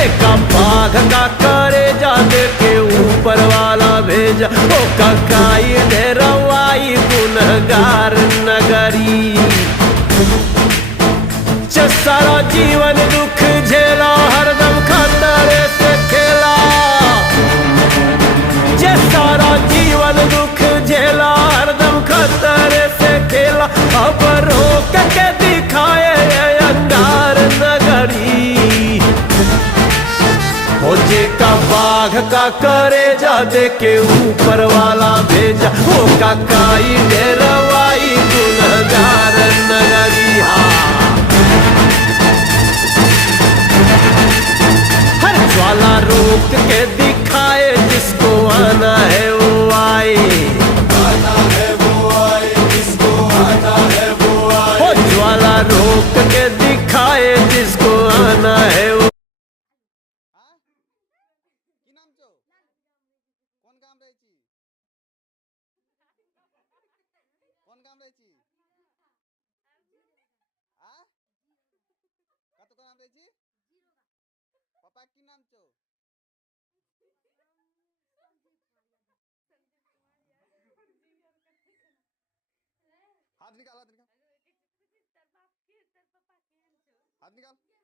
जेका बाघ का करे जाते के ऊपर वाला भेजा ओ ककाई दे रवाई गुनहगार नगरी। सारा जीवन दुख झेला हरदम खतरे से खेला, जे सारा जीवन दुख झेला हरदम खतरे से खेला, अब रोक के दिखाए अंगार नगरी। हो जे का बाघ का करे जा दे के ऊपर वाला भेजा वो काकाई दे रवाई गुनहगार नगरी। ज्वाला रोक के दिखाए जिसको आना है वो आए, आना है वो आए, जिसको आना है वो आए। ओ ज्वाला रोक के दिखाए जिसको आना है वो। কি নাম তো? কোন গ্রাম রয়েছি? কোন গ্রাম রয়েছি? কত গ্রাম রয়েছি? পাপা কি নাম তো? हाथ निकाल, हाथ निकाल, हाथ निकाल।